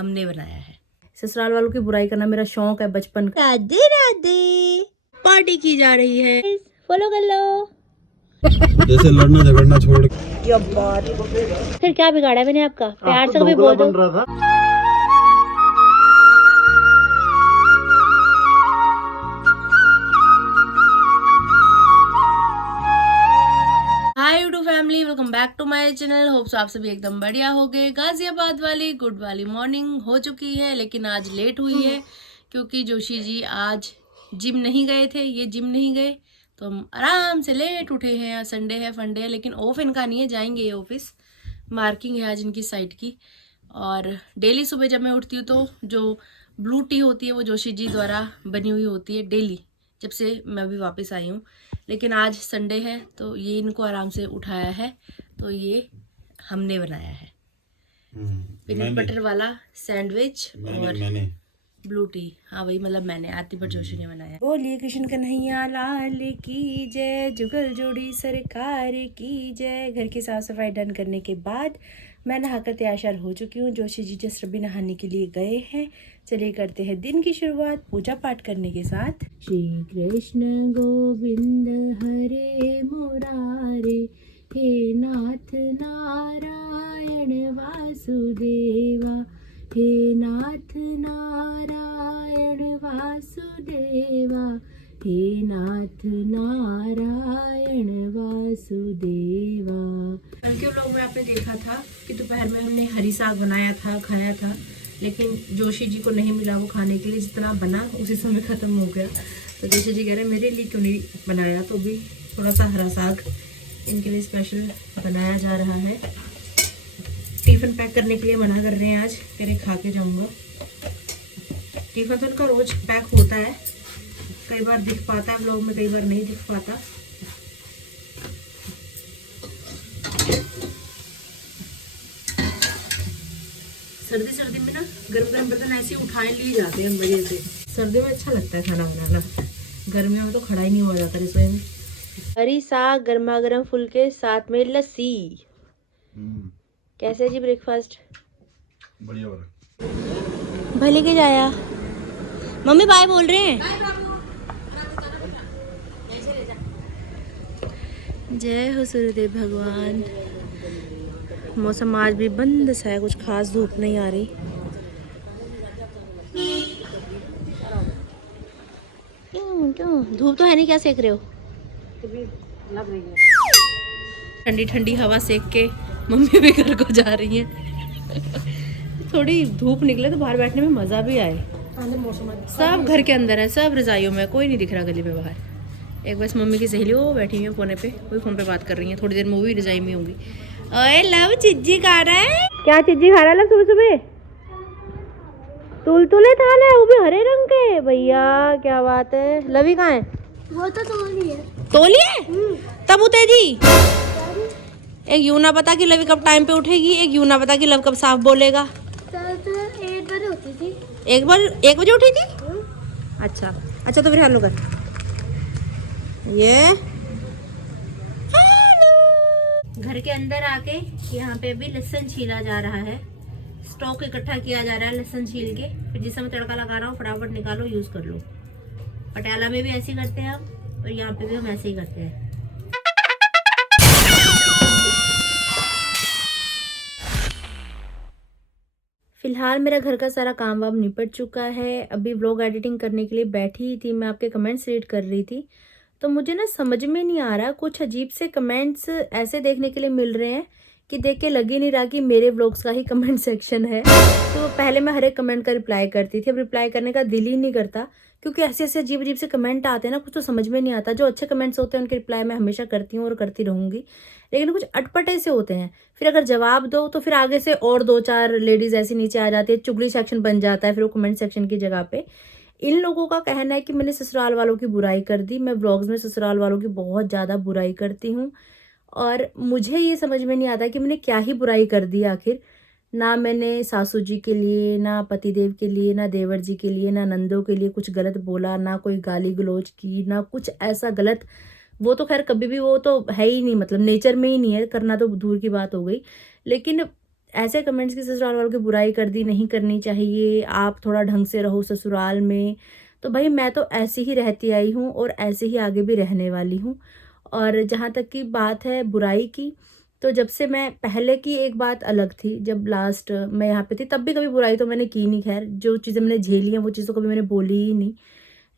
हमने बनाया है। ससुराल वालों की बुराई करना मेरा शौक है बचपन का। राधे राधे, पार्टी की जा रही है, फॉलो कर लो। जैसे लड़ना झगड़ना छोड़ क्या बात, फिर क्या बिगाड़ा मैंने आपका? प्यार से कभी बोल दो। Hi YouTube family, welcome back to my channel. Hopes आप सभी एकदम बढ़िया हो गए। गाजियाबाद वाली गुड वाली मॉर्निंग हो चुकी है, लेकिन आज लेट हुई है क्योंकि जोशी जी आज जिम नहीं गए थे। ये जिम नहीं गए तो हम आराम से लेट उठे हैं। आज संडे है, फंडे है, लेकिन ऑफ इनका नहीं है, जाएंगे ये ऑफिस। मार्किंग है आज इनकी साइट की। और डेली सुबह जब मैं उठती हूँ तो जो ब्लू टी होती है वो जोशी जी द्वारा बनी हुई होती है डेली, जब से मैं अभी वापस आई हूँ। लेकिन आज संडे है तो ये इनको आराम से उठाया है, तो ये हमने बनाया है पीनट बटर वाला सैंडविच और ब्लू टी। हाँ वही, मतलब मैंने, आतिफ जोशी ने बनाया। बोलिए कृष्ण कन्हैया लाल की जय, जुगल जोड़ी सरकार की जय। घर की साफ सफाई डन करने के बाद मैं नहाकर तैयार हो चुकी हूँ। जोशी जी जस्ट अभी नहाने के लिए गए हैं। चलिए करते हैं दिन की शुरुआत पूजा पाठ करने के साथ। श्री कृष्ण गोविंद हरे मुरारे, हे नाथ नारायण वासुदेवा, हे नाथ नारायण वासुदेवा, हे नाथ नारायण वासुदेवा। कल के व्लॉग में आपने देखा था कि दोपहर में हमने हरी साग बनाया था, खाया था, लेकिन जोशी जी को नहीं मिला वो खाने के लिए। जितना बना उसी समय ख़त्म हो गया। तो जोशी जी कह रहे मेरे लिए क्यों नहीं बनाया, तो भी थोड़ा सा हरा साग इनके लिए स्पेशल बनाया जा रहा है। टिफ़िन पैक करने के लिए मना कर रहे हैं आज, कह रहे खा के जाऊँगा। टिफ़िन तो उनका रोज़ पैक होता है, कई बार दिख पाता है व्लॉग में, कई बार नहीं दिख पाता। सर्दी में ना गर्म बर्तन ऐसे उठाए लिए जाते हैं बढ़िया से। सर्दी में अच्छा लगता है खाना बनाना, गर्मियों में तो खड़ा ही नहीं हुआ जाता रसोई में। हरी साग, गर्मा गर्म फुलके, साथ में लस्सी। कैसे जी ब्रेकफास्ट? बढ़िया हो रहा। भले के जाया मम्मी बाय बोल रहे हैं। जय हो सूर्यदेव भगवान। मौसम आज भी बंद सा है, कुछ खास धूप नहीं आ रही। क्यों धूप तो है नहीं, क्या सेक रहे हो? ठंडी ठंडी हवा सेक के मम्मी भी घर को जा रही हैं। थोड़ी धूप निकले तो बाहर बैठने में मज़ा भी आए। सब घर के अंदर है, सब रजाइयों में, कोई नहीं दिख रहा गली में बाहर। एक बस मम्मी की सहेली वो बैठी हुई है कोने पे, वही फ़ोन पे बात कर रही है। थोड़ी देर में वो भी रजाई में होंगी। ओए लव चिज्जी खा रहा है। क्या चिज्जी खा रहा है लव सुबह सुबह? तुलतुले थाल है, वो भी हरे रंग के। भैया क्या बात है। लवी कहाँ है? वो तो तोली है। तोली है? तब उठे जी। एक यूं ना पता कि लवी कब टाइम पे उठेगी, एक यूं ना पता कि लव कब साफ बोलेगा। तो 1 बजे होती थी। 1 बजे उठी थी? अच्छा तो फिर हेलो कर। ये घर के अंदर आके यहाँ पे भी लहसुन छीला जा रहा है। स्टॉक इकट्ठा किया जा रहा है लहसुन छील के, फिर जिस समय तड़का लगा रहा हो फटाफट निकालो, यूज कर लो। पटियाला में भी ऐसे ही करते हैं हम, और यहाँ पे भी हम ऐसे ही करते हैं। फिलहाल मेरा घर का सारा काम वाम निपट चुका है। अभी व्लॉग एडिटिंग करने के लिए बैठी ही थी, मैं आपके कमेंट्स रीड कर रही थी। तो मुझे ना समझ में नहीं आ रहा, कुछ अजीब से कमेंट्स ऐसे देखने के लिए मिल रहे हैं कि देख के लग ही नहीं रहा कि मेरे व्लॉग्स का ही कमेंट सेक्शन है। तो पहले मैं हर एक कमेंट का रिप्लाई करती थी, अब रिप्लाई करने का दिल ही नहीं करता, क्योंकि ऐसे ऐसे अजीब से कमेंट आते हैं ना, कुछ तो समझ में नहीं आता। जो अच्छे कमेंट्स होते हैं उनके रिप्लाई मैं हमेशा करती हूँ और करती रहूँगी, लेकिन कुछ अटपटे से होते हैं। फिर अगर जवाब दो तो फिर आगे से और 2-4 लेडीज़ ऐसी नीचे आ जाती है, चुगली सेक्शन बन जाता है फिर वो कमेंट सेक्शन की जगह पे। इन लोगों का कहना है कि मैंने ससुराल वालों की बुराई कर दी। मैं व्लॉग्स में ससुराल वालों की बहुत ज़्यादा बुराई करती हूँ, और मुझे ये समझ में नहीं आता कि मैंने क्या ही बुराई कर दी आखिर। ना मैंने सासू जी के लिए, ना पतिदेव के लिए, ना देवर जी के लिए, ना नंदों के लिए कुछ गलत बोला, ना कोई गाली गलौज की, ना कुछ ऐसा गलत। वो तो खैर कभी भी, वो तो है ही नहीं, मतलब नेचर में ही नहीं है, करना तो दूर की बात हो गई। लेकिन ऐसे कमेंट्स की ससुराल वालों की बुराई कर दी, नहीं करनी चाहिए, आप थोड़ा ढंग से रहो ससुराल में। तो भाई मैं तो ऐसे ही रहती आई हूँ और ऐसे ही आगे भी रहने वाली हूँ। और जहाँ तक की बात है बुराई की, तो जब से मैं पहले की एक बात अलग थी, जब लास्ट मैं यहाँ पे थी तब भी कभी बुराई तो मैंने की नहीं। खैर जो चीज़ें मैंने झेली हैं वो चीज़ तो कभी मैंने बोली ही नहीं।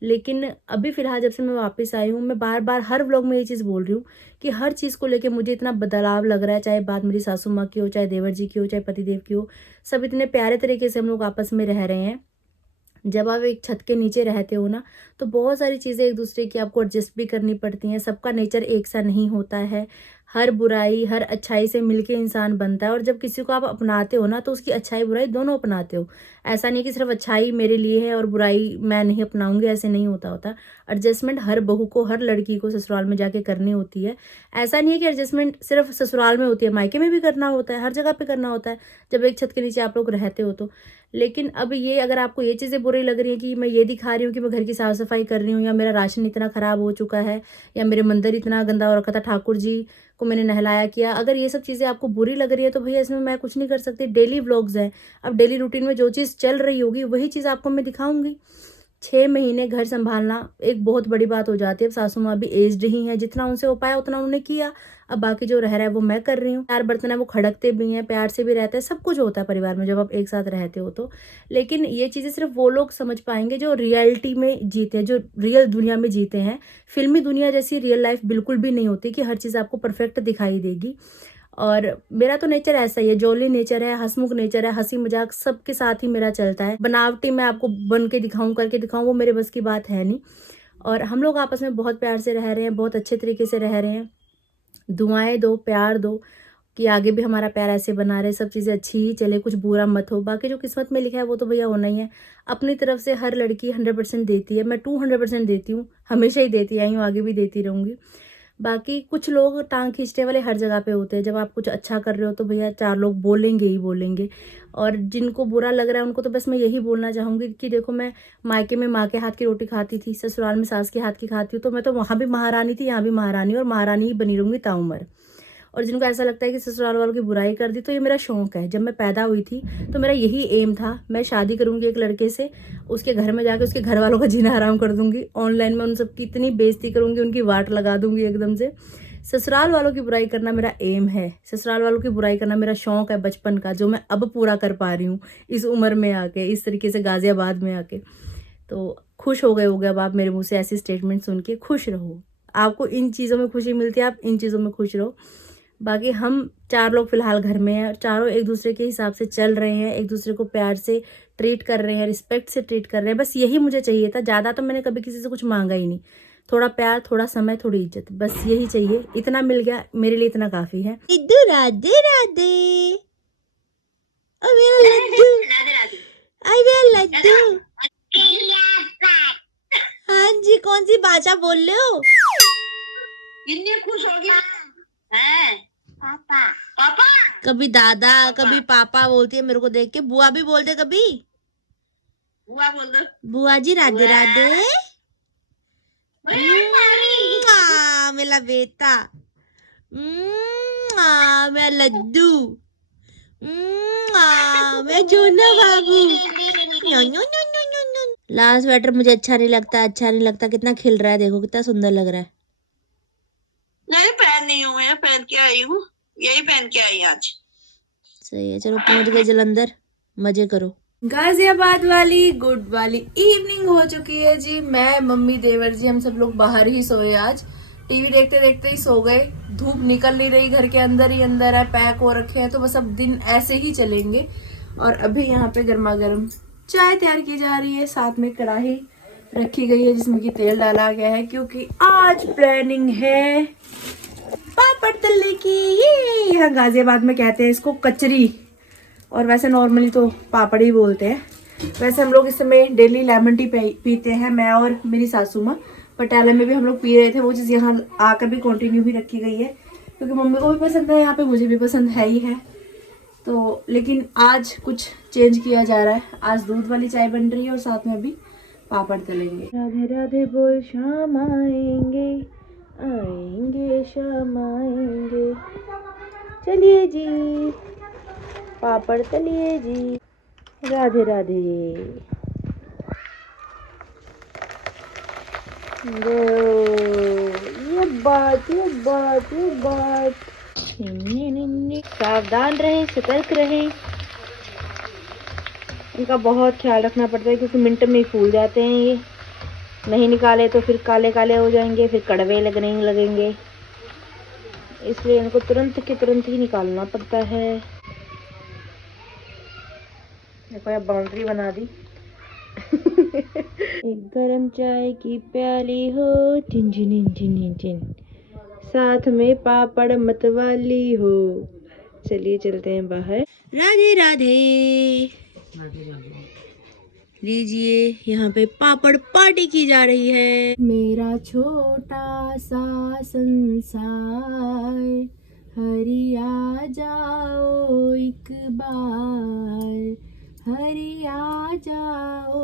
लेकिन अभी फ़िलहाल जब से मैं वापस आई हूँ, मैं बार-बार हर व्लॉग में ये चीज़ बोल रही हूँ कि हर चीज़ को लेके मुझे इतना बदलाव लग रहा है, चाहे बात मेरी सासू माँ की हो, चाहे देवर जी की हो, चाहे पतिदेव की हो। सब इतने प्यारे तरीके से हम लोग आपस में रह रहे हैं। जब आप एक छत के नीचे रहते हो ना, तो बहुत सारी चीज़ें एक दूसरे की आपको एडजस्ट भी करनी पड़ती हैं। सबका नेचर एक सा नहीं होता है। हर बुराई हर अच्छाई से मिलके इंसान बनता है, और जब किसी को आप अपनाते हो ना, तो उसकी अच्छाई बुराई दोनों अपनाते हो। ऐसा नहीं है कि सिर्फ अच्छाई मेरे लिए है और बुराई मैं नहीं अपनाऊंगी, ऐसे नहीं होता। एडजस्टमेंट हर बहू को, हर लड़की को ससुराल में जाके करनी होती है। ऐसा नहीं है कि एडजस्टमेंट सिर्फ ससुराल में होती है, मायके में भी करना होता है, हर जगह पे करना होता है जब एक छत के नीचे आप लोग रहते हो तो। लेकिन अब ये अगर आपको ये चीज़ें बुरी लग रही है कि मैं ये दिखा रही हूँ कि मैं घर की साफ सफाई कर रही हूँ, या मेरा राशन इतना ख़राब हो चुका है, या मेरे मंदिर इतना गंदा हो रखा था, ठाकुर जी को मैंने नहलाया किया, अगर ये सब चीज़ें आपको बुरी लग रही है तो भैया इसमें मैं कुछ नहीं कर सकती। डेली व्लॉग्स हैं, अब डेली रूटीन में जो चीज़ चल रही होगी वही चीज़ आपको मैं दिखाऊंगी। 6 महीने घर संभालना एक बहुत बड़ी बात हो जाती है। अब सासू माँ भी एज्ड ही हैं, जितना उनसे हो पाया उतना उन्होंने किया। अब बाकी जो रह रहा है वो मैं कर रही हूँ। 4 बर्तन है वो खड़कते भी हैं, प्यार से भी रहते हैं, सब कुछ होता है परिवार में जब आप एक साथ रहते हो तो। लेकिन ये चीज़ें सिर्फ वो लोग समझ पाएंगे जो रियलिटी में जीते हैं, जो रियल दुनिया में जीते हैं। फिल्मी दुनिया जैसी रियल लाइफ बिल्कुल भी नहीं होती कि हर चीज़ आपको परफेक्ट दिखाई देगी। और मेरा तो नेचर ऐसा ही है, जॉली नेचर है, हंसमुख नेचर है, हंसी मजाक सबके साथ ही मेरा चलता है। बनावटी मैं आपको बन के दिखाऊं, करके दिखाऊं, वो मेरे बस की बात है नहीं। और हम लोग आपस में बहुत प्यार से रह रहे हैं, बहुत अच्छे तरीके से रह रहे हैं। दुआएं दो, प्यार दो कि आगे भी हमारा प्यार ऐसे बना रहे, सब चीज़ें अच्छी ही चले, कुछ बुरा मत हो। बाकी जो किस्मत में लिखा है वो तो भैया होना ही है। अपनी तरफ से हर लड़की 100% देती है, मैं 200% देती हूँ, हमेशा ही देती आई हूँ, आगे भी देती रहूँगी। बाकी कुछ लोग टांग खींचने वाले हर जगह पे होते हैं। जब आप कुछ अच्छा कर रहे हो तो भैया 4 लोग बोलेंगे ही बोलेंगे। और जिनको बुरा लग रहा है उनको तो बस मैं यही बोलना चाहूँगी कि देखो, मैं मायके में माँ के हाथ की रोटी खाती थी, ससुराल में सास के हाथ की खाती हूँ, तो मैं तो वहाँ भी महारानी थी, यहाँ भी महारानी, और महारानी ही बनी रहूँगी ताउम्र। और जिनको ऐसा लगता है कि ससुराल वालों की बुराई कर दी, तो ये मेरा शौक है। जब मैं पैदा हुई थी तो मेरा यही एम था, मैं शादी करूंगी एक लड़के से, उसके घर में जाके उसके घर वालों का जीना हराम कर दूंगी, ऑनलाइन में उन सबकी इतनी बेइज्जती करूंगी, उनकी वाट लगा दूंगी एकदम से। ससुराल वालों की बुराई करना मेरा एम है, ससुराल वालों की बुराई करना मेरा शौक है बचपन का, जो मैं अब पूरा कर पा रही हूँ इस उम्र में आके, इस तरीके से गाजियाबाद में आके। तो खुश हो गए होगे अब आप मेरे मुँह से ऐसी स्टेटमेंट सुन के। खुश रहो, आपको इन चीज़ों में खुशी मिलती है, आप इन चीज़ों में खुश रहो। बाकी हम 4 लोग फिलहाल घर में हैं, चारों एक दूसरे के हिसाब से चल रहे हैं, एक दूसरे को प्यार से ट्रीट कर रहे हैं, रिस्पेक्ट से ट्रीट कर रहे हैं। बस यही मुझे चाहिए था, ज़्यादा तो मैंने कभी किसी से कुछ मांगा ही नहीं। थोड़ा प्यार, थोड़ा समय, थोड़ी इज्जत, बस यही चाहिए। इतना मिल गया, मेरे लिए इतना काफ़ी है। राधे राधे। लड्डू, हाँ जी, कौन सी भाषा बोल रहे हो? कितनी खुश हो गया है पापा पापा। कभी दादा, कभी पापा बोलती है मेरे को देख के। बुआ भी बोल दे कभी। बुआ बोल दो। बुआ जी राधे राधे। बुआ, मेरा बेटा, मेरा लड्डू, मेरा जोना बाबू। लास्ट स्वेटर मुझे अच्छा नहीं लगता, अच्छा नहीं लगता। कितना खिल रहा है, देखो कितना सुंदर लग रहा है। नहीं पहन नहीं हूँ मैं, पहन के आई हूँ, यही पहन के आई आज। सही है, चलो पहुंच गए जलंधर, मजे करो। गाजियाबाद वाली गुड वाली इवनिंग हो चुकी है जी। मैं, मम्मी, देवर जी, हम सब लोग बाहर ही सोए आज। टीवी देखते देखते ही सो गए। धूप निकल नहीं रही, घर के अंदर ही अंदर है, पैक हो रखे हैं, तो बस अब दिन ऐसे ही चलेंगे। और अभी यहाँ पे गर्मा गर्म चाय तैयार की जा रही है, साथ में कढ़ाई रखी गई है जिसमें कि तेल डाला गया है, क्योंकि आज प्लानिंग है पापड़ तलने की। ये यहाँ गाजियाबाद में कहते हैं इसको कचरी, और वैसे नॉर्मली तो पापड़ ही बोलते हैं। वैसे हम लोग इस समय डेली लेमन टी पीते हैं, मैं और मेरी सासू माँ। पटियाला में भी हम लोग पी रहे थे, वो चीज़ यहाँ आकर भी कंटिन्यू ही रखी गई है, क्योंकि मम्मी को भी पसंद है, यहाँ पे मुझे भी पसंद है ही है। तो लेकिन आज कुछ चेंज किया जा रहा है, आज दूध वाली चाय बन रही है और साथ में अभी पापड़ तलेंगे। राधे राधे बोल, शाम आएंगे आएंगे शाम आएंगे। चलिए जी, पापड़ तलिए जी। राधे राधे। ये बात। सावधान रहे, सतर्क रहे। इनका बहुत ख्याल रखना पड़ता है क्योंकि मिनट में ही फूल जाते हैं ये। नहीं निकाले तो फिर काले काले हो जाएंगे, फिर कड़वे लगेंगे। इसलिए इनको तुरंत के तुरंत ही निकालना पड़ता है। देखो यार बाउंड्री बना दी। एक गरम चाय की प्याली हो, टिन टिन टिन टिन, साथ में पापड़ मतवाली हो। चलिए चलते हैं बाहर। राधे राधे। लीजिए, यहाँ पे पापड़ पार्टी की जा रही है। मेरा छोटा सा संसार, हरि आ जाओ एक बार, हरि आ जाओ,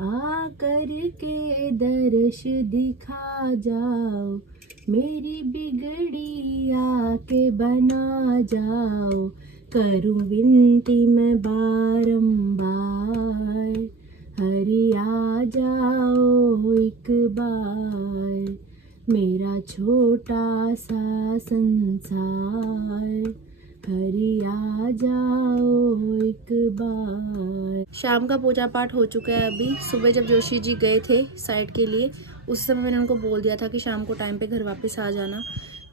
आकर के दर्श दिखा जाओ, मेरी बिगड़ी आके बना जाओ, करूं विनती मैं बारंबार, हरि आ जाओ एक बार, मेरा छोटा सा संसार, हरि आ जाओ एक बार। शाम का पूजा पाठ हो चुका है। अभी सुबह जब जोशी जी गए थे साइड के लिए, उस समय मैंने उनको बोल दिया था कि शाम को टाइम पे घर वापस आ जाना,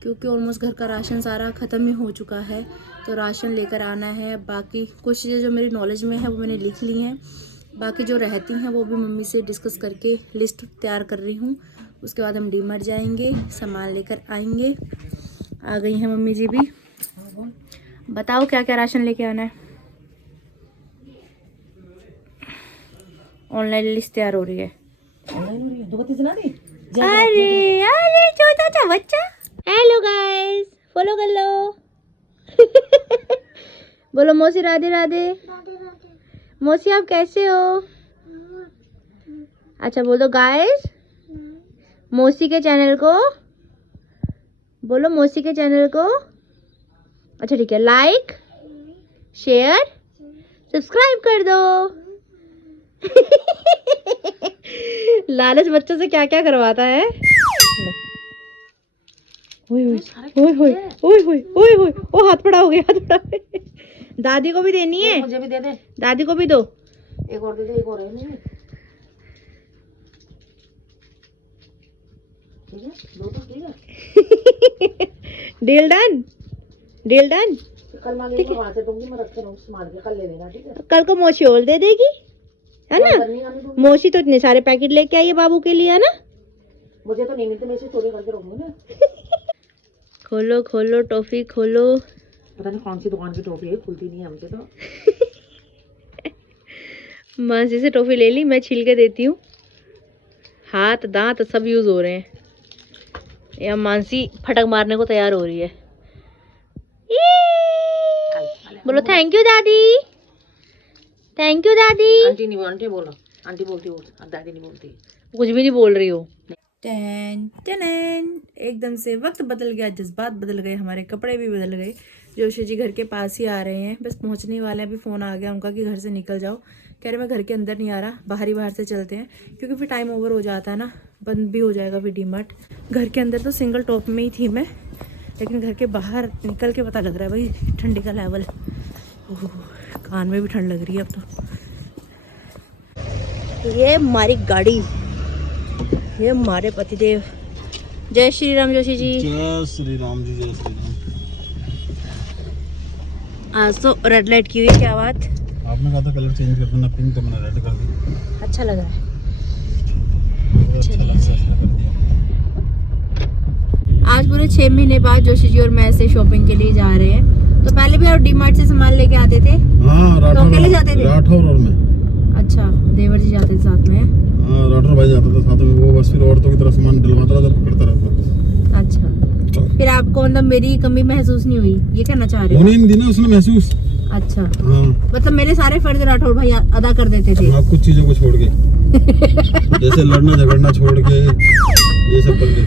क्योंकि ऑलमोस्ट घर का राशन सारा ख़त्म ही हो चुका है, तो राशन लेकर आना है। बाकी कुछ चीज़ें जो मेरी नॉलेज में है वो मैंने लिख ली हैं, बाकी जो रहती हैं वो भी मम्मी से डिस्कस करके लिस्ट तैयार कर रही हूँ। उसके बाद हम डीमार्ट जाएंगे, सामान लेकर आएंगे। आ गई हैं मम्मी जी भी। बताओ क्या क्या राशन लेके आना है। ऑनलाइन लिस्ट तैयार हो रही है। अरे अरे छोटा सा बच्चा। हेलो गाइस, फॉलो कर लो। बोलो मौसी राधे राधे। मौसी आप कैसे हो? अच्छा बोल दो गाइस, मौसी के चैनल को बोलो, मौसी के चैनल को। अच्छा ठीक है, लाइक शेयर सब्सक्राइब कर दो। लालच बच्चों से क्या क्या करवाता है। ओए ओ हाथ पड़ा हो गया। दादी को भी देनी है। मुझे भी दे दे। दादी को भी दो। एक और दे दे। एक और है नहीं। ठीक है, दो तो ठीक है। Deal done. कल वहाँ से दूंगी, मैं रख के मार के कल ले लेना, ठीक है। कल को मौसी और दे देगी, है ना। मौसी तो इतने सारे पैकेट लेके आई है बाबू के लिए, है ना। मुझे तो नहीं मिलते, मैं इसे चोरी करके रखूंगी ना। खोलो टॉफी खोलो। पता नहीं कौन सी दुकान की टॉफी है, खुलती नहीं है हमसे तो। मानसी से टॉफी ले ली, मैं छील के देती हूँ। हाथ दांत सब यूज हो रहे हैं। या मानसी फटक मारने को तैयार हो रही है। बोलो थैंक यू दादी। थैंक यू दादी। आंटी नहीं, आंटी बोलो। आंटी बोलती हो, दादी नहीं बोलती। कुछ भी नहीं बोल रही हो। एकदम से वक्त बदल गया, जज्बात बदल गए, हमारे कपड़े भी बदल गए। जोशी जी घर के पास ही आ रहे हैं, बस पहुंचने वाले हैं। अभी फ़ोन आ गया उनका कि घर से निकल जाओ। कह रहे मैं घर के अंदर नहीं आ रहा, बाहर से चलते हैं, क्योंकि फिर टाइम ओवर हो जाता है ना, बंद भी हो जाएगा फिर डीमार्ट। घर के अंदर तो सिंगल टॉप में ही थी मैं, लेकिन घर के बाहर निकल के पता लग रहा है भाई ठंडी का लेवल। ओह, कान में भी ठंड लग रही है अब तो। ये हमारी गाड़ी, ये हमारे पतिदेव। जय श्री राम जोशी जी। जय श्री राम जी, जय श्री राम। आज तो रेड लाइट की हुई, क्या बात। आपने कहा था कलर चेंज कर देना, पिंक तो मैंने रेड कर दिया। अच्छा लग रहा है। अच्छा लग रहा है। आज पूरे 6 महीने बाद जोशी जी और मैं ऐसे शॉपिंग के लिए जा रहे हैं। तो पहले भी आप डीमार्ट से सामान लेके आते थे? हाँ, तो अकेले जाते थे? राठौर और मैं। अच्छा, देवर जी जाते थे साथ में? हाँ, राठौर भाई जाता था साथ में, वो बस फिर औरतों की तरह सामान डलवाता रहता, पकड़ता रहता। अच्छा, फिर आपको मतलब मेरी कमी महसूस नहीं हुई, ये कहना चाह रहे हो? नहीं दी ना उसने महसूस। अच्छा हाँ, मतलब मेरे सारे फर्ज राठौर भाई अदा कर देते थे। हाँ, कुछ चीजों को छोड़ के। जैसे लड़ना झगड़ना छोड़ के ये सब कर के।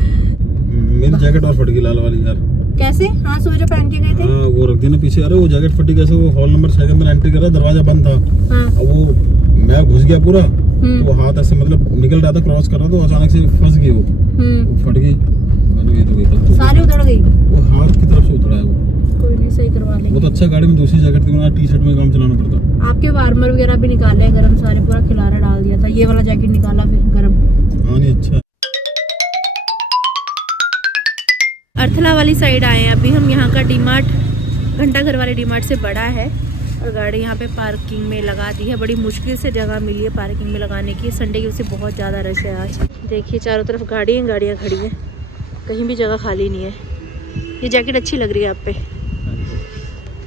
मेरी जैकेट और फट गई लाल वाली यार। कैसे? हाँ सवेरे पहन के गए थे। हाँ वो रख दी ना पीछे। अरे वो जैकेट फटी कैसे, वो हॉल नंबर 6 के अंदर एंट्री कर रहा, दरवाजा बंद था। हाँ। अब वो मैं घुस गया पूरा, तो हाथ ऐसे मतलब निकल रहा था, क्रॉस कर रहा था, तो अचानक से फंस गई वो फट गई। मैंने ये तो गई सारी उधड़ गई। वो हाथ की तरफ से उतरा है वो। कोई नहीं, सही करवा लेंगे। वो तो अच्छा गाड़ी में दूसरी जैकेट थी, टी शर्ट में काम चलाना पड़ता। आपके वार्मर वगैरह भी निकाले हैं गरम सारे, पूरा खिलारा डाल दिया था। ये वाला जैकेट निकाला फिर गरम। हाँ नहीं अच्छा। अर्थला वाली साइड आए हैं अभी हम। यहाँ का डीमार्ट घंटा घर वाले डीमार्ट से बड़ा है और गाड़ी यहाँ पे पार्किंग में लगा दी है। बड़ी मुश्किल से जगह मिली है पार्किंग में लगाने की। संडे की वजह से बहुत ज़्यादा रश है आज। देखिए चारों तरफ गाड़ियाँ खड़ी हैं, कहीं भी जगह खाली नहीं है। ये जैकेट अच्छी लग रही है आप पे।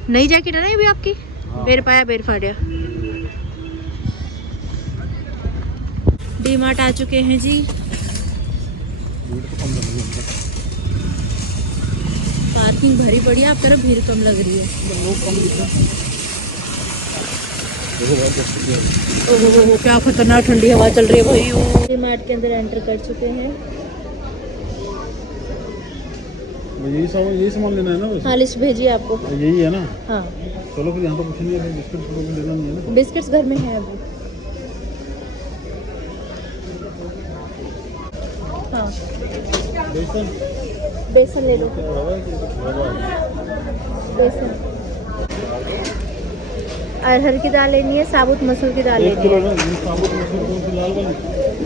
नई जैकेट है ना ये भी आपकी? बेर पाया बेर फाड़िया। डीमार्ट आ चुके हैं जी। पार्किंग भरी पड़ी है, आप तरफ भीड़ कम लग रही है। ओहो क्या खतरनाक ठंडी हवा चल रही है भाई। डीमार्ट के अंदर एंटर कर चुके हैं। यही सामान लेना है ना बस? हाँ लिस्ट भेजिए आपको। यही है ना? हाँ चलो फिर यहाँ तो कुछ नहीं है, बिस्किट लेना नहीं है ना? बिस्किट्स घर में है अभी। हाँ बेसन ले लो। बेसन, अरहर की दाल लेनी है, साबुत मसूर की दाल लेनी है।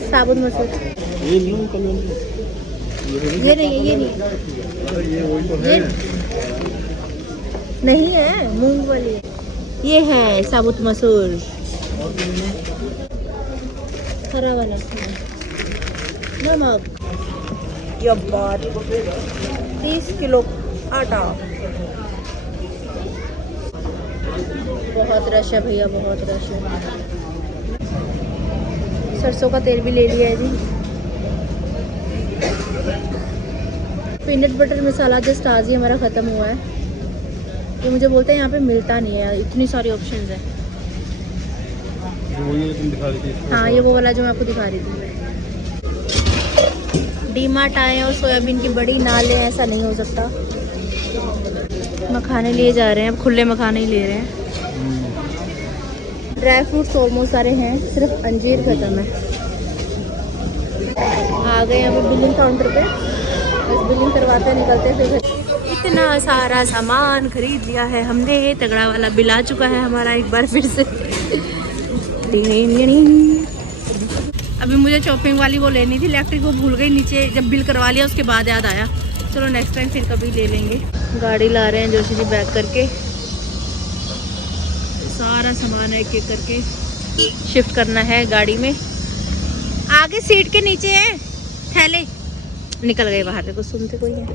साबुत मसूर ये नहीं है, ये नहीं है। ये वही तो है। नहीं है, मूंग वाली है। ये है साबुत मसूर, हरा वाला। नमक, 30 किलो आटा। बहुत रश है भैया, बहुत रश है। सरसों का तेल भी ले लिया है जी। पीनट बटर मसाला जस्ट आज ही हमारा ख़त्म हुआ है। ये मुझे बोलते हैं यहाँ पे मिलता नहीं है, इतनी सारी ऑप्शंस हैं। हाँ ये वो वाला जो मैं आपको दिखा रही थी। डीमार्ट आए और सोयाबीन की बड़ी ना लें, ऐसा नहीं हो सकता। मखाने लिए जा रहे हैं, अब खुले मखाने ही ले रहे हैं। ड्राई फ्रूट्स ऑलमोस्ट सारे हैं, सिर्फ अंजीर खत्म है। आ गए हम बिलिंग काउंटर पे, बस बिलिंग करवाते निकलते फिर। इतना सारा सामान खरीद लिया है हमने। तगड़ा वाला बिल आ चुका है हमारा एक बार फिर से। अभी मुझे शॉपिंग वाली वो लेनी थी इलेक्ट्रिक, वो भूल गई नीचे। जब बिल करवा लिया उसके बाद याद आया, चलो नेक्स्ट टाइम फिर कभी ले लेंगे। गाड़ी ला रहे हैं जोशी जी बैक करके। सारा सामान एक एक करके शिफ्ट करना है गाड़ी में। आगे सीट के नीचे है थैले। निकल गए बाहर, देखो सुनते कोई है।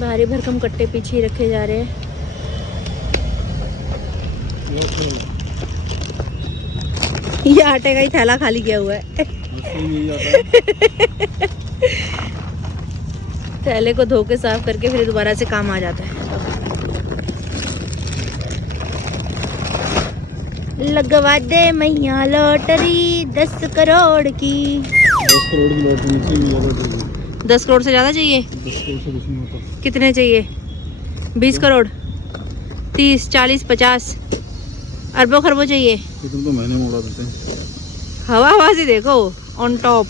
भारी भरकम कट्टे पीछे ही रखे जा रहे हैं। ये आटे का ही थैला खाली किया हुआ है। थैले को धो के साफ करके फिर दोबारा से काम आ जाता है। लगवा दे मैया लॉटरी 10 करोड़ की। 10 करोड़ की लॉटरी चाहिए। 10 करोड़ से ज़्यादा चाहिए? 10 करोड़ से कुछ नहीं होता। कितने चाहिए? 20 करोड़, 30, 40, 50 अरबों खरबों चाहिए? इतने तो महीने में उड़ा देते हैं। हवा हवा से देखो ऑन टॉप।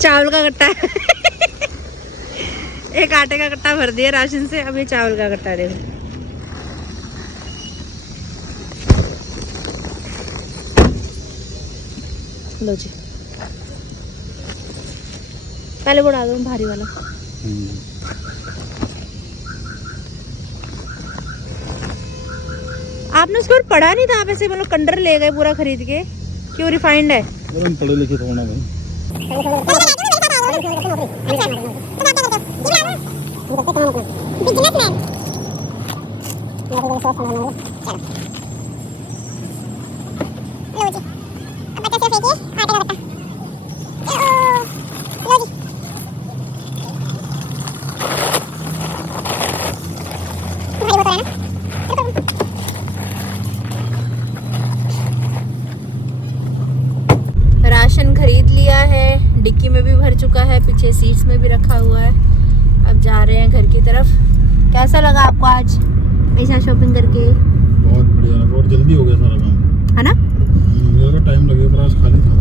चावल का कट्टा है। एक आटे का कट्टा भर दिया राशन से, अब ये चावल का कट्टा देखो। लो जी, पहले वो डाल दो भारी वाला। आपने उसके ऊपर पढ़ा नहीं था? आप ऐसे मतलब कंडर ले गए पूरा खरीद के। क्यों? रिफाइंड है। हम पढ़े लिखे थोड़ा ना भाई। राशन खरीद लिया है, डिक्की में भी भर चुका है, पीछे सीट्स में भी रखा हुआ है। अब जा रहे हैं घर की तरफ। कैसा लगा आपको आज ऐसा शॉपिंग करके? बहुत बढ़िया, बहुत जल्दी हो गया सारा काम, है ना? मुझे लगा टाइम लगेगा पर आज खाली था।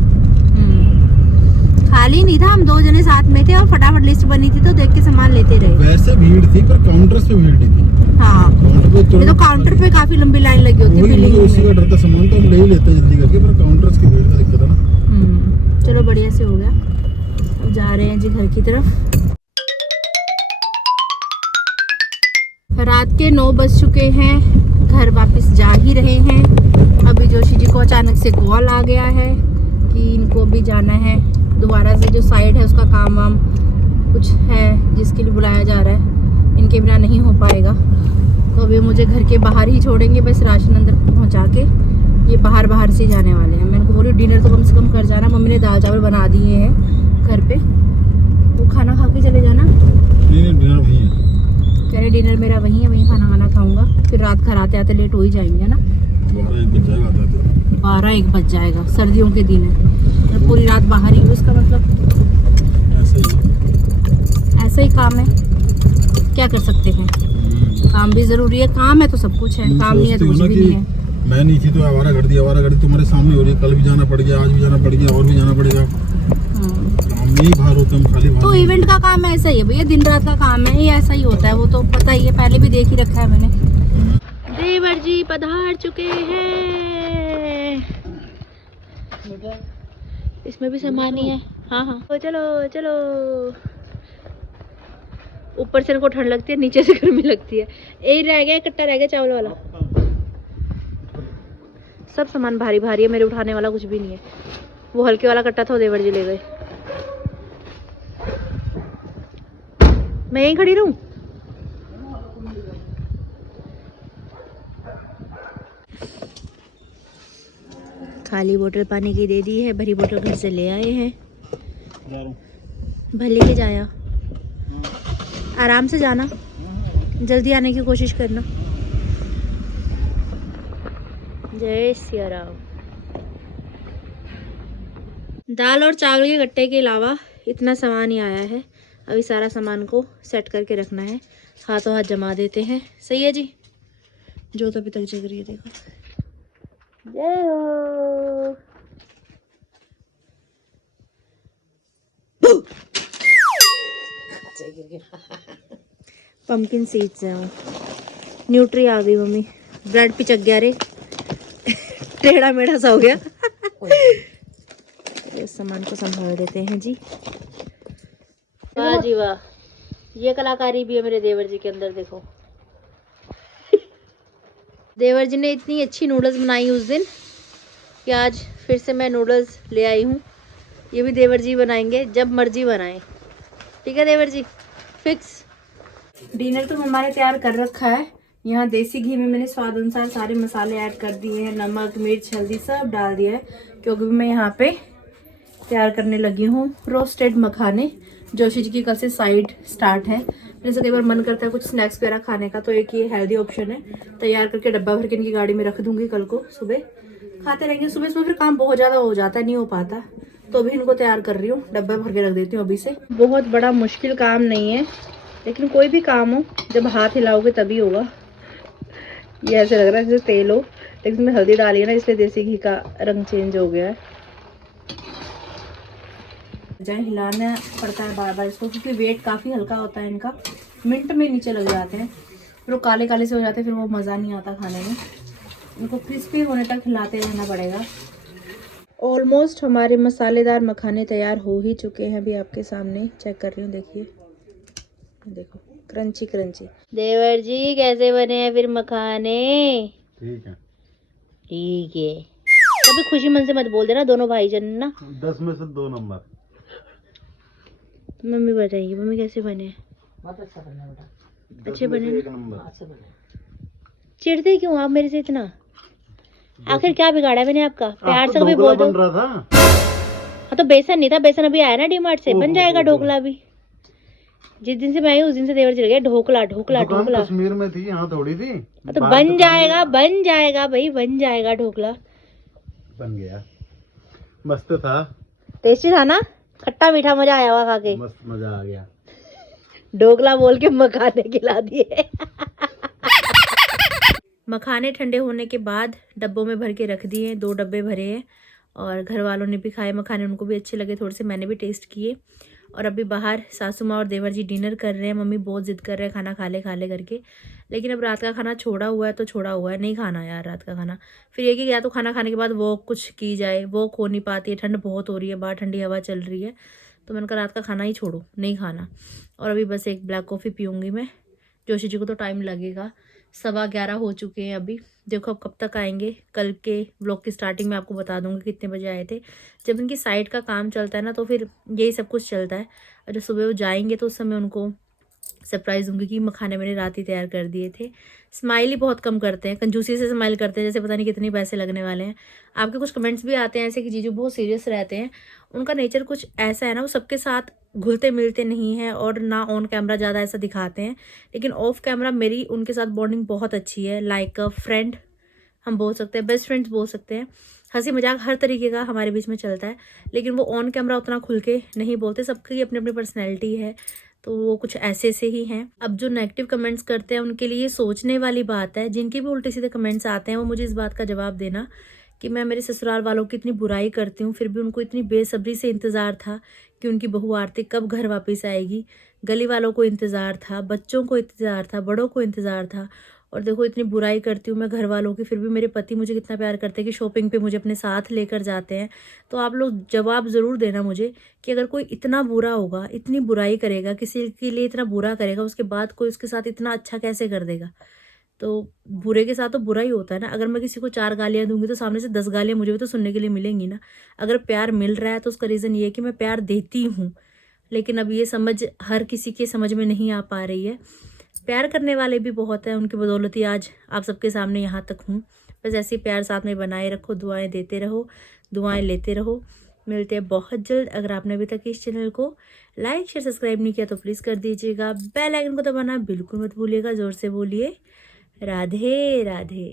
खाली नहीं था, हम 2 जने साथ में थे और फटाफट लिस्ट बनी थी तो देख के सामान लेते रहे। वैसे भीड़ थी पर काउंटर्स पे भीड़ नहीं थी। हाँ, काउंटर पे ये तो काउंटर पे काफी लंबी लाइन लगी होती है। मुझे उसी का डर था, सामान तो हम ले ही लेते हैं जल्दी करके, पर काउंटर्स की भीड़ का दिक्कत है ना। चलो बढ़िया से हो गया। अब जा रहे हैं जी घर की तरफ। रात के 9 बज चुके हैं, घर वापस जा ही रहे हैं। अभी जोशी जी को अचानक से कॉल आ गया है कि इनको अभी जाना है दोबारा से, जो साइड है उसका काम वाम कुछ है जिसके लिए बुलाया जा रहा है, इनके बिना नहीं हो पाएगा। तो अभी मुझे घर के बाहर ही छोड़ेंगे, बस राशन अंदर पहुंचा के ये बाहर से जाने वाले हैं। मैंने बोली डिनर तो कम से कम कर जाना, मम्मी ने दाल चावल बना दिए हैं घर पे, वो खाना खा के चले जाना। डिनर वही है, कह रहे डिनर मेरा वहीं है, वहीं खाना खाऊंगा, फिर रात घर आते आते लेट हो ही जाएंगे ना। 12-1 बज जाएगा, सर्दियों के दिन है, मैं पूरी रात बाहर ही हूँ, इसका मतलब ऐसा ही काम है, क्या कर सकते हैं। काम भी जरूरी है, काम है तो सब कुछ है, काम नहीं है तो कुछ भी नहीं है। मैं नहीं थी तो आवारा गर्दी तुम्हारे सामने हो रही है, कल भी जाना पड़ गया, आज भी जाना पड़ गया, और भी जाना पड़ेगा। काम में ही बाहर होते हम, खाली तो इवेंट का काम ऐसा ही है भैया, दिन रात का काम है, ये ऐसा ही होता है, वो तो पता ही है, पहले भी देख ही रखा है मैंने। देवर जी पधार चुके हैं, इसमें भी सामान ही है। हाँ, तो चलो। ऊपर से इनको ठंड लगती है, नीचे से गर्मी लगती है। यही रह गया, कट्टा रह गया चावल वाला, सब सामान भारी है, मेरे उठाने वाला कुछ भी नहीं है। वो हल्के वाला कट्टा था, देवर जी ले गए। मैं यहीं खड़ी रहूं? खाली बोतल पानी की दे दी है, भरी बोतल घर से ले आए हैं। भले के जाया, आराम से जाना, जल्दी आने की कोशिश करना। जय सिया राम। दाल और चावल के गट्टे के अलावा इतना सामान ही आया है। अभी सारा सामान को सेट करके रखना है, हाथों हाथ जमा देते हैं। सही है जी, जो तो अभी तक जग रही है, देखो। जय हो। पंपकिन सीड्स हैं वो। न्यूट्री आ गई मम्मी, ब्रेड पिचक गया रे, टेढ़ा मेढ़ा सा हो गया। इस सामान को संभाल देते हैं जी। वाह जी वाह, ये कलाकारी भी है मेरे देवर जी के अंदर, देखो। देवर जी ने इतनी अच्छी नूडल्स बनाई उस दिन कि आज फिर से मैं नूडल्स ले आई हूँ। ये भी देवर जी बनाएंगे, जब मर्जी बनाएं। ठीक है देवर जी, फिक्स। डिनर तो हमारे तैयार कर रखा है। यहाँ देसी घी में मैंने स्वाद अनुसार सारे मसाले ऐड कर दिए हैं, नमक मिर्च हल्दी सब डाल दिया है, क्योंकि मैं यहाँ पे तैयार करने लगी हूँ रोस्टेड मखाने। जोशी जी की कल से साइड स्टार्ट है। जैसे कई बार मन करता है कुछ स्नैक्स वगैरह खाने का, तो एक ये हेल्दी ऑप्शन है। तैयार करके डब्बा भर के इनकी गाड़ी में रख दूंगी, कल को सुबह खाते रहेंगे। सुबह सुबह फिर काम बहुत ज़्यादा हो जाता है, नहीं हो पाता, तो भी इनको तैयार कर रही हूँ, डब्बा भर के रख देती हूँ अभी से। बहुत बड़ा मुश्किल काम नहीं है, लेकिन कोई भी काम हो जब हाथ हिलाओगे तभी होगा। ये ऐसे लग रहा है जैसे तेल हो, लेकिन इसमें हल्दी डाली है ना, इसलिए देसी घी का रंग चेंज हो गया है। जाए हिलाना पड़ता है बार बार इसको, क्योंकि वेट काफ़ी हल्का होता है इनका, मिनट में नीचे लग जाते हैं, फिर वो काले काले से हो जाते हैं, फिर वो मज़ा नहीं आता खाने में। इनको क्रिस्पी होने तक हिलाते रहना पड़ेगा। ऑलमोस्ट हमारे मसालेदार मखाने तैयार हो ही चुके हैं, अभी आपके सामने चेक कर रही हूँ, देखिए देखो, क्रंची क्रंची। देवर जी कैसे बने हैं फिर मखाने? ठीक है, ठीक है। कभी खुशी मन से मत बोल देना दोनों भाईजान ना। 10 में से 2 नंबर। मम्मी बताइए मम्मी कैसे बने? बहुत अच्छा बना बेटा, अच्छे बने ना? 1 नंबर। अच्छे बने। चिढ़ते क्यों आप मेरे से इतना? आखिर क्या बिगाड़ा मैंने आपका? प्यार तो से कभी ढोकला बोल दो। बन रहा था। हाँ तो बेसन नहीं था, बेसन अभी आया ना डीमार्ट से, बन जाएगा ओहो। ढोकला भी। जिस दिन से मैं आई उस दिन से देवर चल गया ढोकला ढोकला दुकान ढोकला। कश्मीर में थी, यहाँ थोड़ी थी। हाँ तो बाहर बन दुकान जाएगा में बन जाएगा भाई, बन जाएगा ढोकला। बन गया। मस्त था। टेस्टी था ना? खट्टा मीठा मजा आया हुआ खा के। मस्त मजा आ गया। ढोकला बोल के मखाने खिला दिए। मखाने ठंडे होने के बाद डब्बों में भर के रख दिए, 2 डब्बे भरे हैं और घर वालों ने भी खाए मखाने, उनको भी अच्छे लगे थोड़े से, मैंने भी टेस्ट किए। और अभी बाहर सासू माँ और देवर जी डिनर कर रहे हैं, मम्मी बहुत जिद कर रहे हैं खाना खा ले करके। लेकिन अब रात का खाना छोड़ा हुआ है तो छोड़ा हुआ है, नहीं खाना यार रात का खाना। फिर ये कि या तो खाना खाने के बाद वॉक कुछ की जाए, वॉक हो नहीं पाती है, ठंड बहुत हो रही है बाहर, ठंडी हवा चल रही है, तो मैंने कहा रात का खाना ही छोड़ो, नहीं खाना। और अभी बस एक ब्लैक कॉफ़ी पीऊँगी मैं। जोशी जी को तो टाइम लगेगा, 11:15 हो चुके हैं अभी। देखो अब कब तक आएंगे। कल के व्लॉग की स्टार्टिंग में आपको बता दूंगी कितने बजे आए थे। जब इनकी साइड का काम चलता है ना तो फिर यही सब कुछ चलता है। और जब सुबह वो जाएंगे तो उस समय उनको सरप्राइज़ दूंगी कि मखाने मैंने रात ही तैयार कर दिए थे। स्माइल ही बहुत कम करते हैं, कंजूसी से स्माइल करते हैं जैसे पता नहीं कितने पैसे लगने वाले हैं। आपके कुछ कमेंट्स भी आते हैं ऐसे कि जीजू बहुत सीरियस रहते हैं। उनका नेचर कुछ ऐसा है ना, वो सबके साथ घुलते मिलते नहीं हैं और ना ऑन कैमरा ज़्यादा ऐसा दिखाते हैं, लेकिन ऑफ कैमरा मेरी उनके साथ बॉन्डिंग बहुत अच्छी है। लाइक अ फ्रेंड हम बोल सकते हैं, बेस्ट फ्रेंड्स बोल सकते हैं। हंसी मजाक हर तरीके का हमारे बीच में चलता है, लेकिन वो ऑन कैमरा उतना खुल के नहीं बोलते। सबकी अपनी अपनी पर्सनैलिटी है, तो वो कुछ ऐसे से ही हैं। अब जो नेगेटिव कमेंट्स करते हैं उनके लिए सोचने वाली बात है। जिनके भी उल्टे सीधे कमेंट्स आते हैं वो मुझे इस बात का जवाब देना कि मैं मेरे ससुराल वालों की इतनी बुराई करती हूँ, फिर भी उनको इतनी बेसब्री से इंतज़ार था कि उनकी बहू आरती कब घर वापस आएगी। गली वालों को इंतज़ार था, बच्चों को इंतज़ार था, बड़ों को इंतज़ार था। और देखो इतनी बुराई करती हूँ मैं घर वालों की, फिर भी मेरे पति मुझे कितना प्यार करते हैं कि शॉपिंग पे मुझे अपने साथ लेकर जाते हैं। तो आप लोग जवाब ज़रूर देना मुझे कि अगर कोई इतना बुरा होगा, इतनी बुराई करेगा, किसी के लिए इतना बुरा करेगा, उसके बाद कोई उसके साथ इतना अच्छा कैसे कर देगा। तो बुरे के साथ तो बुरा ही होता है ना। अगर मैं किसी को 4 गालियाँ दूंगी तो सामने से 10 गालियाँ मुझे भी तो सुनने के लिए मिलेंगी ना। अगर प्यार मिल रहा है तो उसका रीज़न ये है कि मैं प्यार देती हूँ, लेकिन अब ये समझ हर किसी के समझ में नहीं आ पा रही है। प्यार करने वाले भी बहुत हैं, उनकी बदौलत ही आज आप सबके सामने यहाँ तक हूँ। बस ऐसे ही प्यार साथ में बनाए रखो, दुआएं देते रहो, दुआएं लेते रहो। मिलते हैं बहुत जल्द। अगर आपने अभी तक इस चैनल को लाइक शेयर सब्सक्राइब नहीं किया तो प्लीज़ कर दीजिएगा। बेल आइकन को दबाना बिल्कुल मत भूलिएगा। ज़ोर से बोलिए राधे राधे।